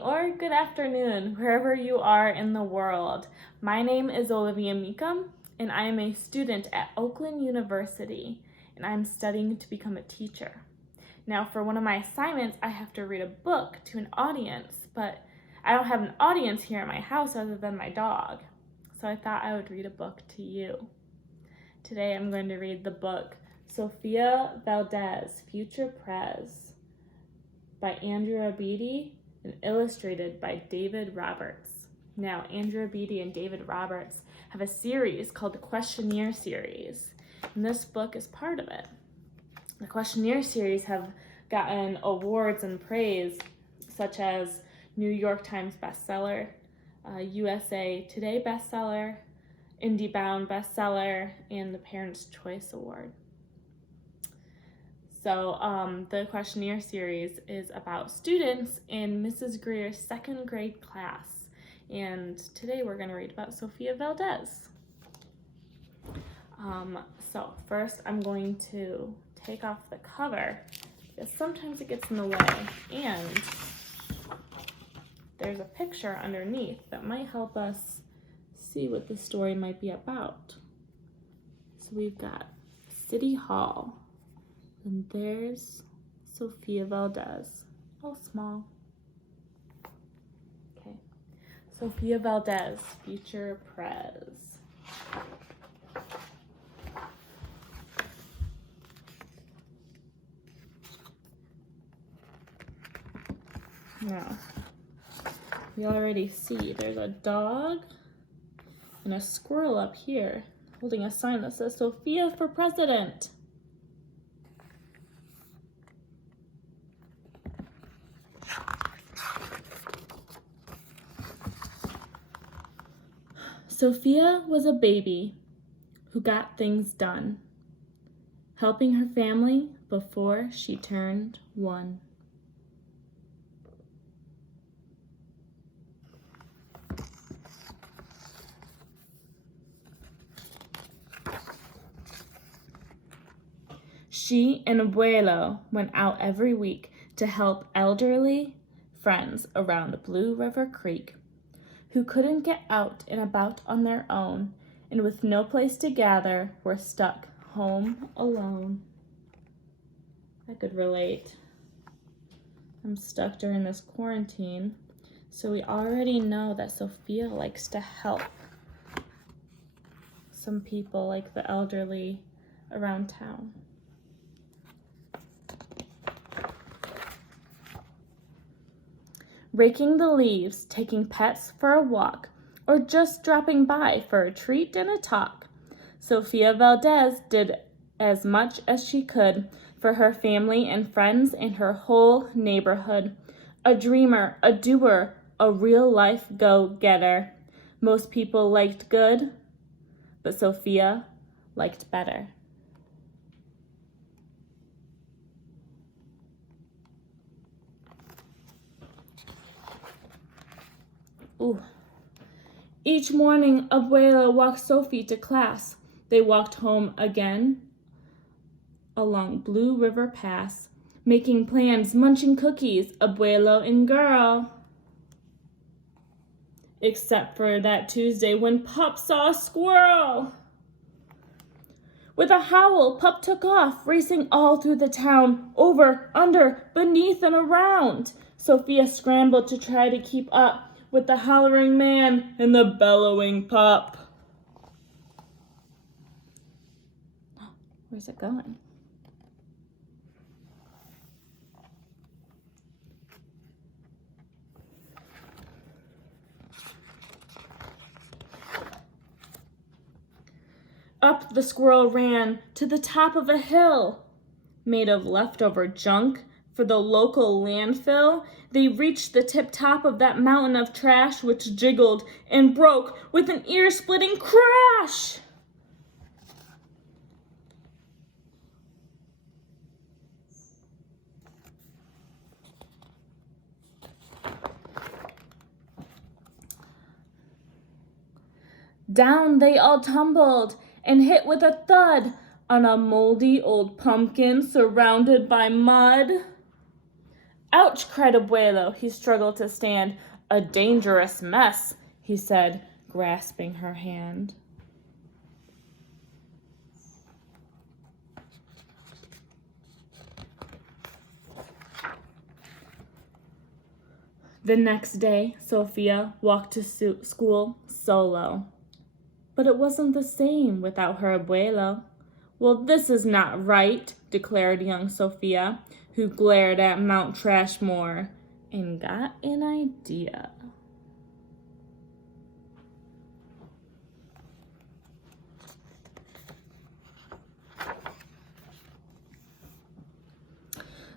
or good afternoon, wherever you are in the world. My name is Olivia Meekum, and I am a student at Oakland University, and I'm studying to become a teacher. Now, for one of my assignments, I have to read a book to an audience, but I don't have an audience here at my house other than my dog, so I thought I would read a book to you. Today, I'm going to read the book Sofia Valdez, Future Prez, by Andrea Beatty and illustrated by David Roberts. Now, Andrea Beatty and David Roberts have a series called the Questionnaire Series, and this book is part of it. The Questionnaire Series have gotten awards and praise, such as New York Times bestseller, USA Today bestseller, IndieBound bestseller, and the Parents' Choice Award. So the questionnaire series is about students in Mrs. Greer's second grade class. And today we're going to read about Sofia Valdez. So first I'm going to take off the cover because sometimes it gets in the way. And there's a picture underneath that might help us see what the story might be about. So we've got City Hall. And there's Sofia Valdez, all small. Okay, Sofia Valdez, Future Prez. Now, we already see there's a dog and a squirrel up here holding a sign that says Sofia for President. Sofia was a baby who got things done, helping her family before she turned 1. She and Abuelo went out every week to help elderly friends around Blue River Creek who couldn't get out and about on their own and with no place to gather were stuck home alone. I could relate. I'm stuck during this quarantine, so we already know that Sofia likes to help some people like the elderly around town. Raking the leaves, taking pets for a walk, or just dropping by for a treat and a talk. Sofia Valdez did as much as she could for her family and friends and her whole neighborhood. A dreamer, a doer, a real-life go-getter. Most people liked good, but Sofia liked better. Ooh. Each morning, Abuela walked Sophie to class. They walked home again along Blue River Pass, making plans, munching cookies, Abuelo and girl. Except for that Tuesday when Pup saw a squirrel. With a howl, Pup took off, racing all through the town, over, under, beneath, and around. Sofia scrambled to try to keep up with the hollering man and the bellowing pup. Where's it going? Up the squirrel ran to the top of a hill made of leftover junk for the local landfill. They reached the tip-top of that mountain of trash, which jiggled and broke with an ear-splitting crash. Down they all tumbled and hit with a thud on a moldy old pumpkin surrounded by mud. Ouch, cried Abuelo. He struggled to stand. A dangerous mess, he said, grasping her hand. The next day, Sofia walked to school solo. But it wasn't the same without her abuelo. Well, this is not right, declared young Sofia, who glared at Mount Trashmore and got an idea.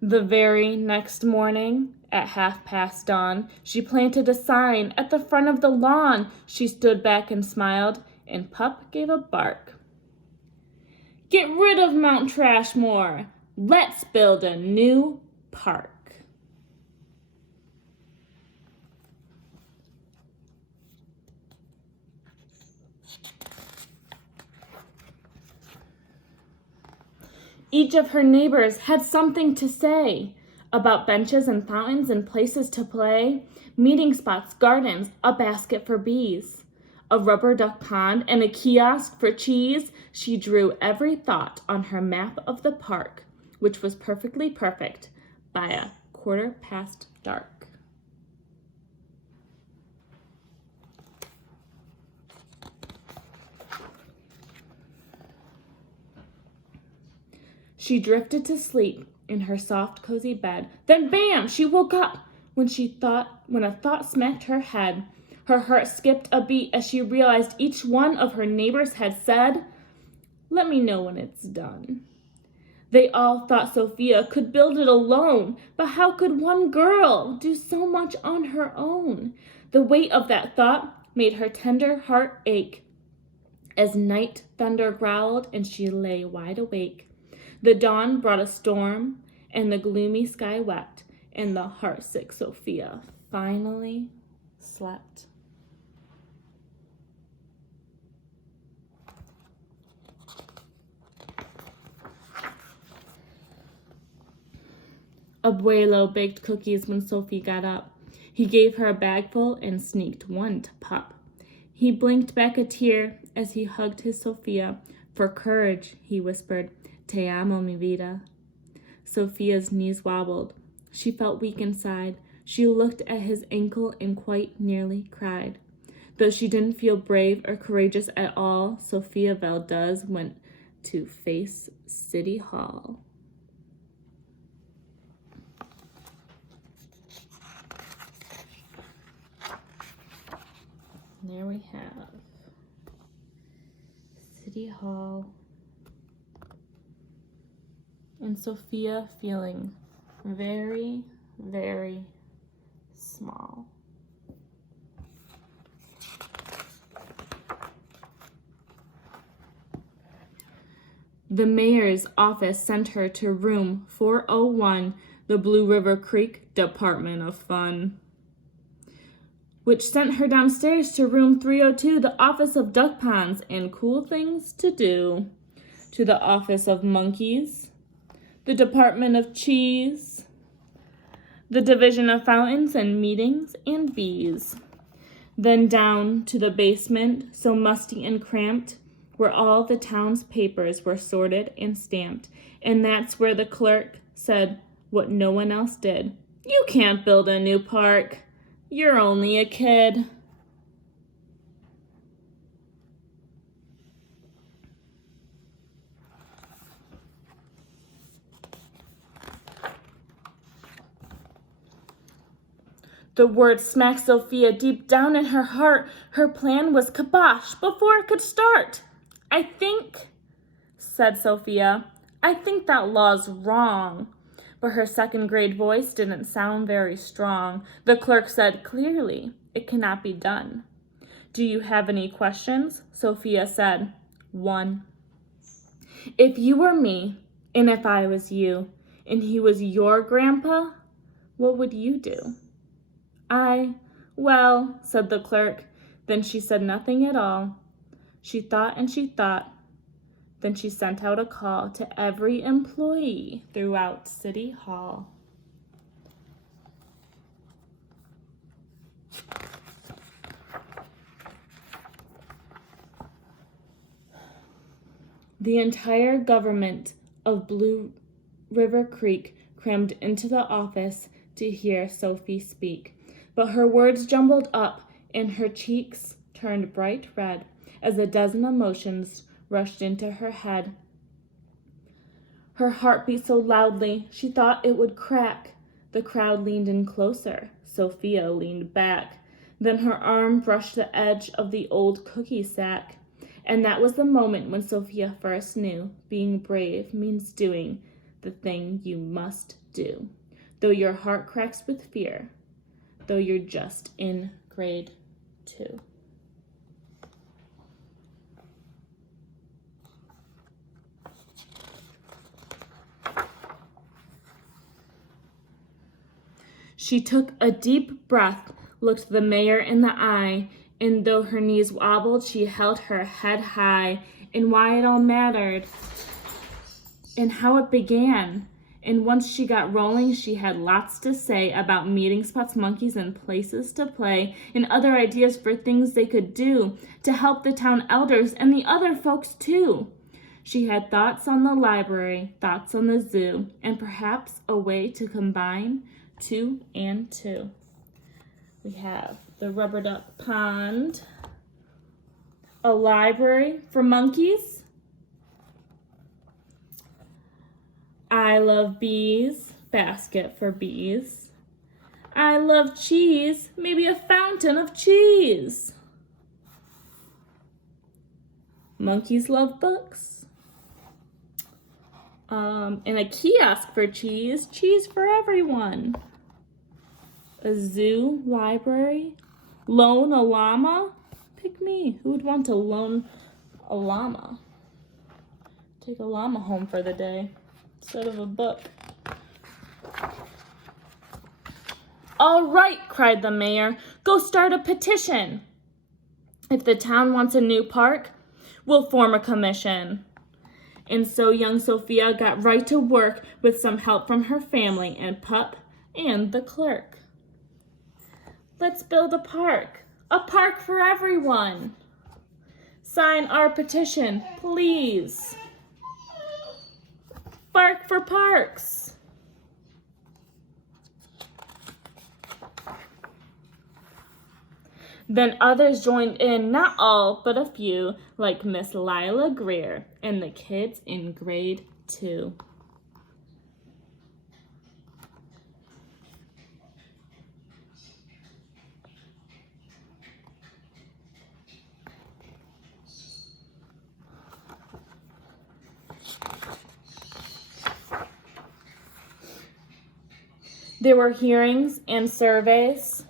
The very next morning, at dawn, she planted a sign at the front of the lawn. She stood back and smiled, and Pup gave a bark. Get rid of Mount Trashmore. Let's build a new park. Each of her neighbors had something to say about benches and fountains and places to play, meeting spots, gardens, a basket for bees, a rubber duck pond, and a kiosk for cheese. She drew every thought on her map of the park, which was perfectly perfect by dark. She drifted to sleep in her soft, cozy bed. Then bam! She woke up when a thought smacked her head. Her heart skipped a beat as she realized each one of her neighbors had said, "Let me know when it's done." They all thought Sofia could build it alone, but how could one girl do so much on her own? The weight of that thought made her tender heart ache as night thunder growled and she lay wide awake. The dawn brought a storm, and the gloomy sky wept, and the heartsick Sofia finally slept. Abuelo baked cookies when Sophie got up. He gave her a bagful and sneaked one to Pup. He blinked back a tear as he hugged his Sofia. For courage, he whispered, "Te amo, mi vida." Sofia's knees wobbled. She felt weak inside. She looked at his ankle and quite nearly cried. Though she didn't feel brave or courageous at all, Sofia Valdez went to face City Hall. There we have City Hall. And Sofia feeling very, very small. The mayor's office sent her to room 401, the Blue River Creek Department of Fun, which sent her downstairs to room 302, the office of duck ponds and cool things to do, to the office of monkeys, the Department of Cheese, the Division of Fountains and Meetings and Bees. Then down to the basement, so musty and cramped, where all the town's papers were sorted and stamped. And that's where the clerk said what no one else did. "You can't build a new park. You're only a kid." The word smacked Sofia deep down in her heart. Her plan was kibosh before it could start. "I think," said Sofia, "I think that law's wrong." But her second-grade voice didn't sound very strong. The clerk said clearly, "It cannot be done." "Do you have any questions?" Sofia said. "One. If you were me, and if I was you, and he was your grandpa, what would you do?" Well, said the clerk. Then she said nothing at all. She thought and she thought. Then she sent out a call to every employee throughout City Hall. The entire government of Blue River Creek crammed into the office to hear Sophie speak, but her words jumbled up and her cheeks turned bright red as a dozen emotions rushed into her head. Her heart beat so loudly she thought it would crack. The crowd leaned in closer. Sophia leaned back. Then her arm brushed the edge of the old cookie sack. And that was the moment when Sophia first knew being brave means doing the thing you must do, though your heart cracks with fear, though you're just in grade 2. She took a deep breath, looked the mayor in the eye, and though her knees wobbled, she held her head high, and why it all mattered, and how it began. And once she got rolling, she had lots to say about meeting spots, monkeys, and places to play, and other ideas for things they could do to help the town elders and the other folks too. She had thoughts on the library, thoughts on the zoo, and perhaps a way to combine 2 and 2. We have the rubber duck pond, a library for monkeys, I love bees, basket for bees, I love cheese, maybe a fountain of cheese. Monkeys love books, and a kiosk for cheese, cheese for everyone. A zoo, library, loan a llama. Pick me. Who would want to loan a llama? Take a llama home for the day instead of a book. All right, cried the mayor. Go start a petition. If the town wants a new park, we'll form a commission. And so young Sophia got right to work with some help from her family and pup and the clerk. Let's build a park for everyone. Sign our petition, please. Bark for parks. Then others joined in, not all, but a few, like Miss Lila Greer and the kids in grade 2. There were hearings and surveys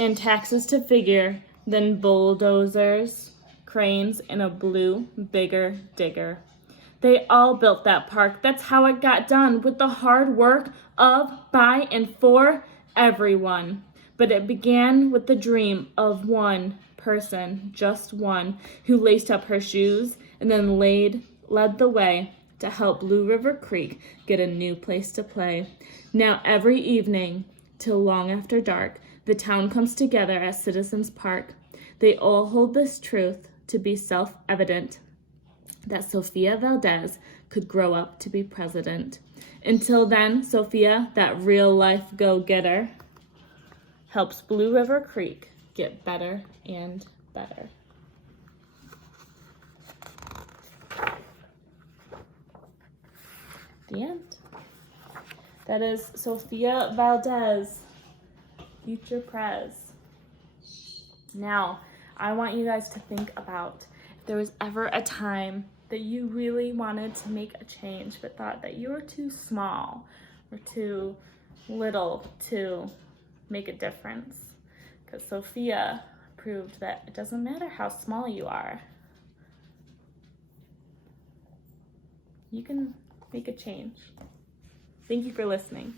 and taxes to figure, then bulldozers, cranes, and a blue, bigger digger. They all built that park. That's how it got done, with the hard work of, by, and for everyone. But it began with the dream of one person, just one, who laced up her shoes and then led the way to help Blue River Creek get a new place to play. Now every evening, till long after dark, the town comes together at Citizens Park. They all hold this truth to be self-evident, that Sofia Valdez could grow up to be president. Until then, Sofia, that real-life go-getter, helps Blue River Creek get better and better. The end. That is Sofia Valdez, future Prez. Now, I want you guys to think about if there was ever a time that you really wanted to make a change but thought that you were too small or too little to make a difference. Because Sofia proved that it doesn't matter how small you are. You can make a change. Thank you for listening.